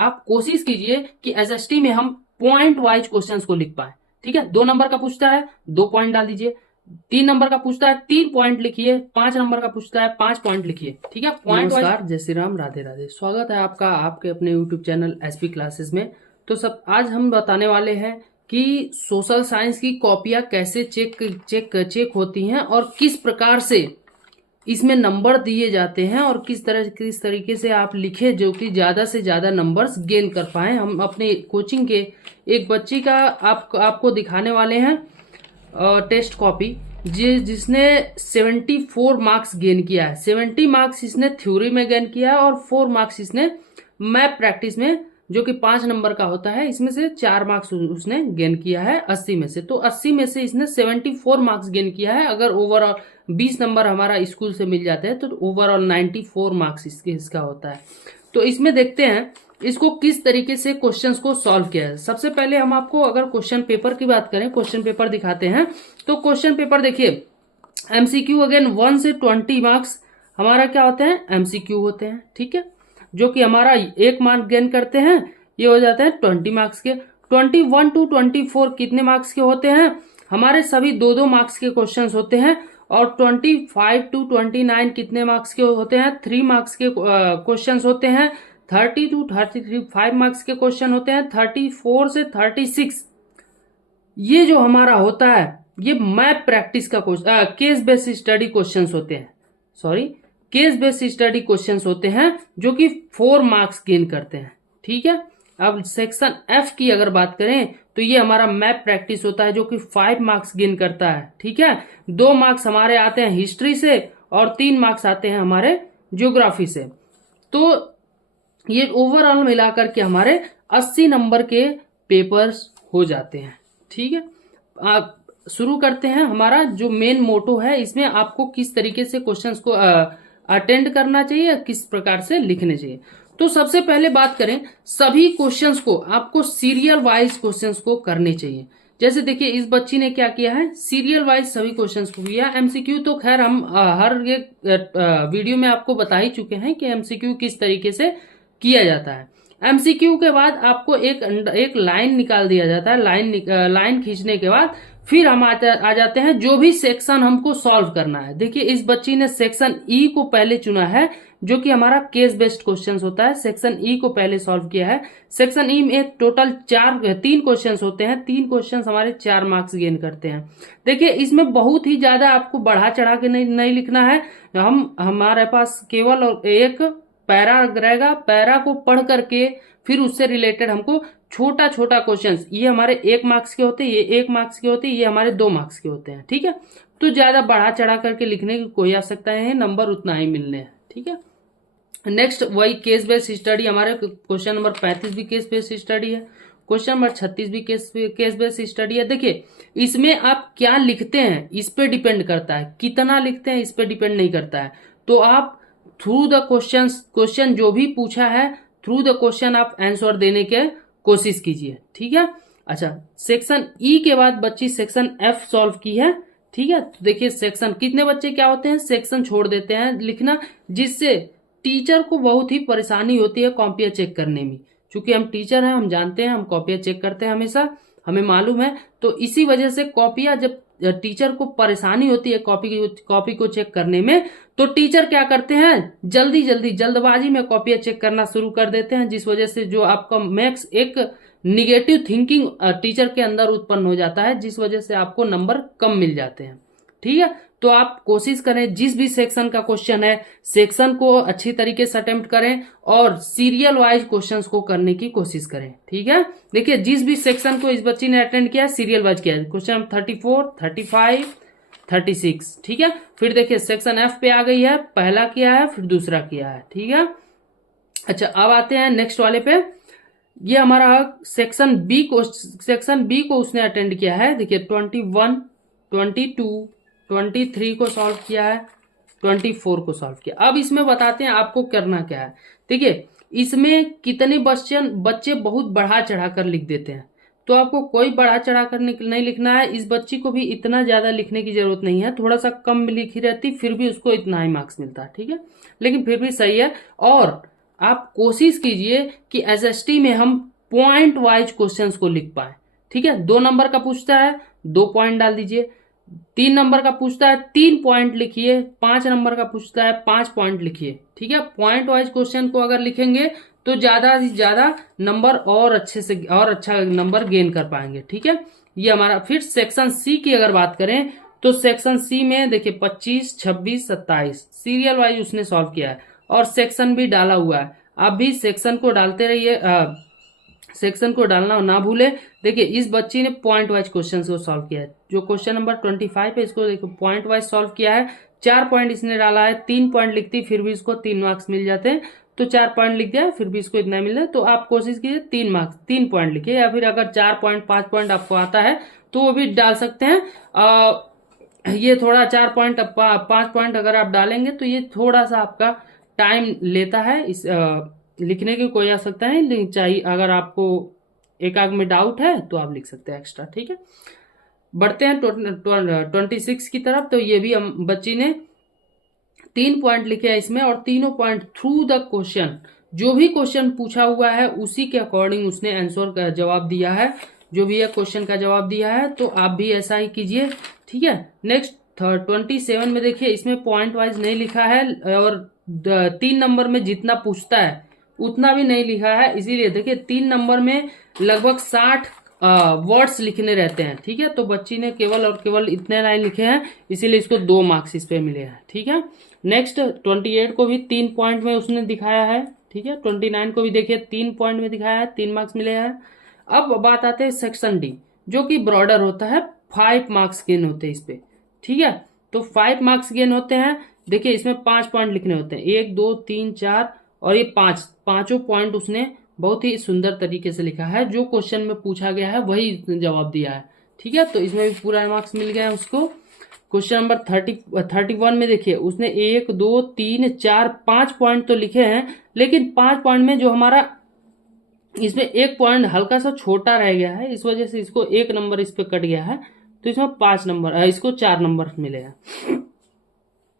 आप कोशिश कीजिए कि एसएसटी में हम पॉइंट वाइज क्वेश्चंस को लिख पाए। ठीक है, 2 नंबर का पूछता है 2 पॉइंट डाल दीजिए, 3 नंबर का पूछता है 3 पॉइंट लिखिए, 5 नंबर का पूछता है 5 पॉइंट लिखिए। ठीक है, पॉइंट वाइज। नमस्कार, जय श्री राम, राधे राधे। स्वागत है आपका आपके अपने यूट्यूब चैनल एसपी क्लासेस में। तो सब आज हम बताने वाले हैं कि सोशल साइंस की कॉपियां कैसे चेक होती हैं और किस प्रकार से इसमें नंबर दिए जाते हैं और किस तरीके से आप लिखे जो कि ज्यादा से ज्यादा नंबर्स गेन कर पाए। हम अपने कोचिंग के एक बच्ची का आपको दिखाने वाले हैं टेस्ट कॉपी जिसने 74 मार्क्स गेन किया है। 70 मार्क्स इसने थ्योरी में गेन किया है और 4 मार्क्स इसने मैथ प्रैक्टिस में, जो कि 5 नंबर का होता है, इसमें से 4 मार्क्स उसने गेन किया है 80 में से। तो 80 में से इसने 74 मार्क्स गेन किया है। अगर ओवरऑल 20 नंबर हमारा स्कूल से मिल जाते हैं तो ओवरऑल 94 मार्क्स इसका होता है। तो इसमें देखते हैं इसको किस तरीके से क्वेश्चंस को सॉल्व किया है। सबसे पहले हम आपको अगर क्वेश्चन पेपर की बात करें, क्वेश्चन पेपर दिखाते हैं। तो क्वेश्चन पेपर देखिए, एमसीक्यू अगेन 1 से 20 मार्क्स हमारा क्या होते हैं, एमसीक्यू होते हैं। ठीक है, जो कि हमारा 1 मार्क गेन करते हैं, ये हो जाते हैं 20 मार्क्स के। 21 to 24 कितने मार्क्स के होते हैं, हमारे सभी 2-2 मार्क्स के क्वेश्चंस होते हैं। और 25 to 29 कितने मार्क्स के होते हैं, 3 मार्क्स के क्वेश्चंस होते हैं। 30 to 33 5 मार्क्स के क्वेश्चन होते हैं। 34 से 36 ये जो हमारा होता है ये मैथ प्रैक्टिस का केस बेस्ड स्टडी क्वेश्चंस होते हैं। Sorry, case based study questions होते हैं जो कि 4 मार्क्स गेन करते हैं। ठीक है, अब सेक्शन एफ की अगर बात करें तो ये हमारा मैथ प्रैक्टिस होता है जो कि 5 मार्क्स गेन करता है। ठीक है, 2 मार्क्स हमारे आते हैं हिस्ट्री से और 3 मार्क्स आते हैं हमारे ज्योग्राफी से। तो ये ओवरऑल मिलाकर के हमारे 80 नंबर के पेपर्स हो जाते हैं। ठीक है, आप शुरू करते हैं। हमारा जो मेन मोटो है इसमें आपको किस तरीके से क्वेश्चंस को अटेंड करना चाहिए, किस प्रकार से लिखने चाहिए। तो सबसे पहले बात करें, सभी क्वेश्चंस को आपको सीरियल वाइज क्वेश्चंस को करने चाहिए। जैसे देखिए इस बच्ची ने क्या किया है, सीरियल वाइज सभी क्वेश्चंस को किया। एमसीक्यू तो खैर हम हर एक वीडियो में आपको बता ही चुके हैं कि एमसीक्यू किस तरीके से किया जाता है। एमसीक्यू के बाद आपको एक लाइन निकाल दिया जाता है। लाइन खींचने के बाद फिर हम आ जाते हैं जो भी सेक्शन हमको सॉल्व करना है। देखिए इस बच्ची ने सेक्शन ई को पहले चुना है जो कि हमारा केस बेस्ड क्वेश्चंस होता है। सेक्शन ई को पहले सॉल्व किया है। सेक्शन ई में टोटल 3 क्वेश्चंस होते हैं। 3 क्वेश्चंस हमारे 4 मार्क्स गेन करते हैं। देखिए इसमें बहुत ही ज्यादा आपको बढ़ा चढ़ा के नहीं लिखना है। हमारे पास केवल और एक पैरा रहेगा, पैरा को पढ़ करके फिर उससे रिलेटेड हमको छोटा छोटा क्वेश्चंस, ये हमारे 1 मार्क्स के होते हैं, ये 1 मार्क्स के होते हैं, ये हमारे 2 मार्क्स के होते हैं। ठीक है, तो ज्यादा बढ़ा चढ़ा करके लिखने की कोई आवश्यकता नहीं है, नंबर उतना ही मिलने हैं। ठीक है, नेक्स्ट वही केस बेस्ड स्टडी। हमारे क्वेश्चन नंबर 35 भी केस बेस्ड स्टडी है। क्वेश्चन नंबर 36 भी केस बेस्ड स्टडी है। देखिए इसमें आप क्या लिखते हैं इस पे डिपेंड करता है, कितना लिखते हैं इस पे डिपेंड नहीं करता है। तो आप थ्रू द क्वेश्चन जो भी पूछा है, थ्रू द क्वेश्चन आप आंसर देने के कोशिश कीजिए। ठीक है, अच्छा सेक्शन ई के बाद बच्ची सेक्शन एफ सॉल्व की है। ठीक है, तो देखिए सेक्शन, कितने बच्चे क्या होते हैं, सेक्शन छोड़ देते हैं लिखना, जिससे टीचर को बहुत ही परेशानी होती है कॉपियां चेक करने में। चूंकि हम टीचर हैं, हम जानते हैं, हम कॉपियां चेक करते हैं हमेशा, हमें मालूम है। तो इसी वजह से कॉपियां, जब टीचर को परेशानी होती है कॉपी को चेक करने में, तो टीचर क्या करते हैं, जल्दबाजी में कॉपियां चेक करना शुरू कर देते हैं, जिस वजह से जो आपका मैक्स एक निगेटिव थिंकिंग टीचर के अंदर उत्पन्न हो जाता है, जिस वजह से आपको नंबर कम मिल जाते हैं। ठीक है, तो आप कोशिश करें जिस भी सेक्शन का क्वेश्चन है, सेक्शन को अच्छी तरीके से अटेम्प्ट करें और सीरियल वाइज क्वेश्चंस को करने की कोशिश करें। ठीक है, देखिए जिस भी सेक्शन को इस बच्ची ने अटेंड किया सीरियल वाइज किया है। क्वेश्चन 34, 35, 36। ठीक है, फिर देखिए सेक्शन एफ पे आ गई है, पहला किया है फिर दूसरा किया है। ठीक है, अच्छा अब आते हैं नेक्स्ट वाले पे। ये हमारा सेक्शन बी को उसने अटेंड किया है। देखिए 21, 22, 23 को सॉल्व किया है, 24 को सॉल्व किया। अब इसमें बताते हैं आपको करना क्या है। देखिए इसमें कितने बच्चे बहुत बढ़ा चढ़ा कर लिख देते हैं, तो आपको कोई बढ़ा चढ़ा कर नहीं लिखना है। इस बच्ची को भी इतना ज्यादा लिखने की जरूरत नहीं है, थोड़ा सा कम लिखी रहती फिर भी उसको इतना ही मार्क्स मिलता है। ठीक है, लेकिन फिर भी सही है। और आप कोशिश कीजिए कि एसएसटी में हम पॉइंट वाइज क्वेश्चंस को लिख पाए। ठीक है, 2 नंबर का पूछता है 2 पॉइंट डाल दीजिए, 3 नंबर का पूछता है 3 पॉइंट लिखिए, 5 नंबर का पूछता है 5 पॉइंट लिखिए। ठीक है, पॉइंट वाइज क्वेश्चन को अगर लिखेंगे तो ज्यादा से ज्यादा नंबर और अच्छे से और अच्छा नंबर गेन कर पाएंगे। ठीक है, ये हमारा। फिर सेक्शन सी की अगर बात करें तो सेक्शन सी में देखिए 25, 26, 27 सीरियल वाइज उसने सॉल्व किया है और सेक्शन भी डाला हुआ है। आप भी सेक्शन को डालते रहिए, सेक्शन को डालना ना भूले। देखिए इस बच्ची ने पॉइंट वाइज क्वेश्चन को सॉल्व किया है। जो क्वेश्चन नंबर 25 है इसको देखो पॉइंट वाइज सॉल्व किया है। 4 पॉइंट इसने डाला है, 3 पॉइंट लिखती फिर भी इसको 3 मार्क्स मिल जाते हैं, तो 4 पॉइंट लिख दिया फिर भी इसको इतना मिल रहा है। तो आप कोशिश कीजिए 3 मार्क्स 3 पॉइंट लिखिए, या फिर अगर 4 पॉइंट 5 पॉइंट आपको आता है तो वो भी डाल सकते हैं। ये थोड़ा 4 पॉइंट 5 पॉइंट अगर आप डालेंगे तो ये थोड़ा सा आपका टाइम लेता है, इस लिखने की कोई आवश्यकता नहीं, लेकिन चाहिए अगर आपको एक आग में डाउट है तो आप लिख सकते हैं एक्स्ट्रा। ठीक है, बढ़ते हैं 26 की तरफ। तो ये भी हम बच्ची ने 3 पॉइंट लिखे हैं इसमें, और तीनों पॉइंट थ्रू द क्वेश्चन, जो भी क्वेश्चन पूछा हुआ है उसी के अकॉर्डिंग उसने आंसर का जवाब दिया है, जो भी है क्वेश्चन का जवाब दिया है। तो आप भी ऐसा ही कीजिए। ठीक है, नेक्स्ट 27 में देखिए इसमें पॉइंट वाइज नहीं लिखा है, और 3 नंबर में जितना पूछता है उतना भी नहीं लिखा है। इसीलिए देखिए 3 नंबर में लगभग 60 वर्ड्स लिखने रहते हैं। ठीक है, तो बच्ची ने केवल और केवल इतने लाइन लिखे हैं, इसीलिए इसको 2 मार्क्स इस पे मिले हैं। ठीक है, नेक्स्ट 28 को भी 3 पॉइंट में उसने दिखाया है। ठीक है, 29 को भी देखिए 3 पॉइंट में दिखाया है, 3 मार्क्स मिले हैं। अब बात आते हैं सेक्शन डी, जो कि ब्रॉडर होता है, 5 मार्क्स गेन होते हैं इस पे। ठीक है, तो 5 मार्क्स गेन होते हैं। देखिए इसमें 5 पॉइंट लिखने होते हैं, 1 2 3 4 और ये 5, पांचों पॉइंट उसने बहुत ही सुंदर तरीके से लिखा है। जो क्वेश्चन में पूछा गया है वही उसने जवाब दिया है। ठीक है, तो इसमें भी पूरा मार्क्स मिल गया है उसको। क्वेश्चन नंबर 31 में देखिए उसने 1 2 3 4 5 पॉइंट तो लिखे हैं, लेकिन 5 पॉइंट में जो हमारा इसमें 1 पॉइंट हल्का सा छोटा रह गया है, इस वजह से इसको 1 नंबर इस पे कट गया है, तो इसमें 5 नंबर, इसको 4 नंबर मिले हैं।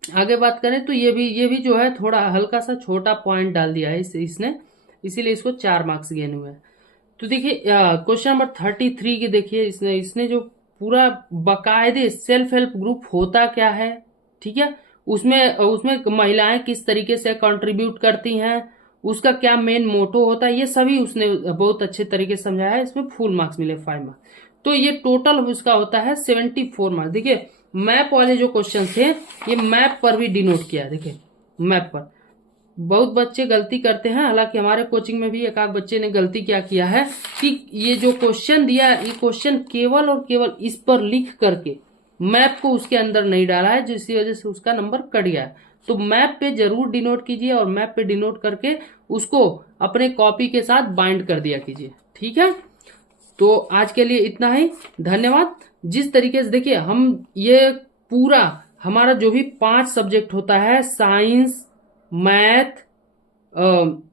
आगे बात करें तो ये भी जो है थोड़ा हल्का सा छोटा पॉइंट डाल दिया है इसने, इसीलिए इसको 4 मार्क्स गेन हुए हैं। तो देखिए क्वेश्चन नंबर 33 की देखिए इसने जो पूरा बाकायदे सेल्फ हेल्प ग्रुप होता क्या है, ठीक है, उसमें महिलाएं किस तरीके से कंट्रीब्यूट करती हैं, उसका क्या मेन मोटो होता है, ये सभी उसने बहुत अच्छे तरीके से समझाया है। इसमें फुल मार्क्स मिले 5 मार्क्स, तो ये टोटल उसका होता है 74 मार्क्स। देखिए मैप वाले जो क्वेश्चन थे ये मैप पर भी डिनोट किया है। देखिए मैप पर बहुत बच्चे गलती करते हैं, हालांकि हमारे कोचिंग में भी एक आध बच्चे ने गलती क्या किया है कि ये जो क्वेश्चन दिया है ये क्वेश्चन केवल और केवल इस पर लिख करके मैप को उसके अंदर नहीं डाला है, जिसकी वजह से उसका नंबर कट गया है। तो मैप पे जरूर डिनोट कीजिए और मैप पे डिनोट करके उसको अपने कॉपी के साथ बाइंड कर दिया कीजिए। ठीक है, तो आज के लिए इतना ही, धन्यवाद। जिस तरीके से देखिए हम ये पूरा हमारा जो भी 5 सब्जेक्ट होता है, science, math,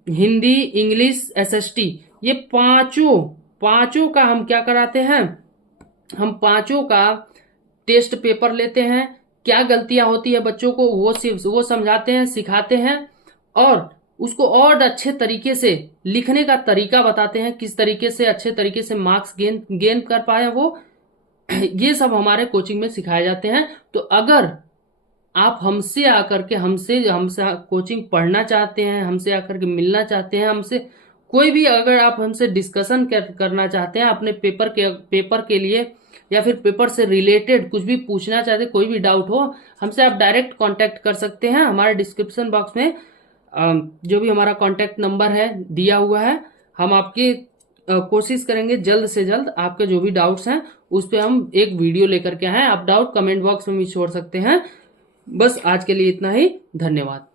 Hindi, English, SST, ये पांचों का हम क्या कराते हैं, हम पांचों का टेस्ट पेपर लेते हैं। क्या गलतियां होती है बच्चों को वो समझाते हैं, सिखाते हैं, और उसको और अच्छे तरीके से लिखने का तरीका बताते हैं, किस तरीके से अच्छे तरीके से मार्क्स गेन कर पाए वो। ये सब हमारे कोचिंग में सिखाए जाते हैं। तो अगर आप हमसे आकर के हमसे कोचिंग पढ़ना चाहते हैं, हमसे आकर के मिलना चाहते हैं, हमसे कोई भी अगर आप हमसे डिस्कशन करना चाहते हैं अपने पेपर के लिए, या फिर पेपर से रिलेटेड कुछ भी पूछना चाहते हैं, कोई भी डाउट हो, हमसे आप डायरेक्ट कांटेक्ट कर सकते हैं। हमारे डिस्क्रिप्शन बॉक्स में जो भी हमारा कांटेक्ट नंबर है दिया हुआ है। हम आपकी कोशिश करेंगे जल्द से जल्द आपके जो भी डाउट्स हैं उस पर हम एक वीडियो लेकर के आए। आप डाउट कमेंट बॉक्स में भी छोड़ सकते हैं। बस आज के लिए इतना ही, धन्यवाद।